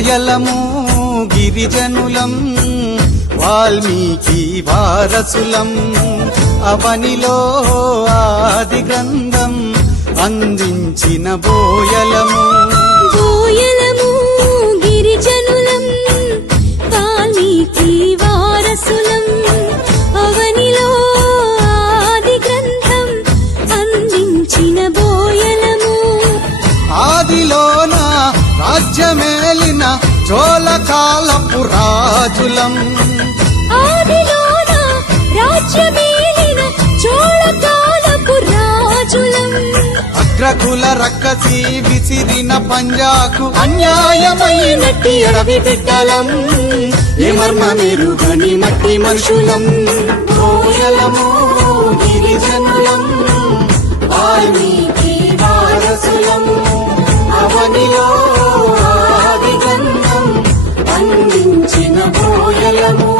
కోయలము గిరిజనులం వాల్మీకి వారసులం అవనిలో ఆది గ్రంథం అందించిన బోయలము. రాజ్యమేలిన చోళకాలపు రాజులం. ఆదిలోన రాజ్యమేలిన చోళకాలపు రాజులం. అగ్రకుల రక్కసి విసిరిన పంజాకు అన్యాయమైనట్టి అడవి బిడ్డలం. ఏ మర్మమెరుగని మట్టి మనుషులం. బోయలము పంచిన బోయలము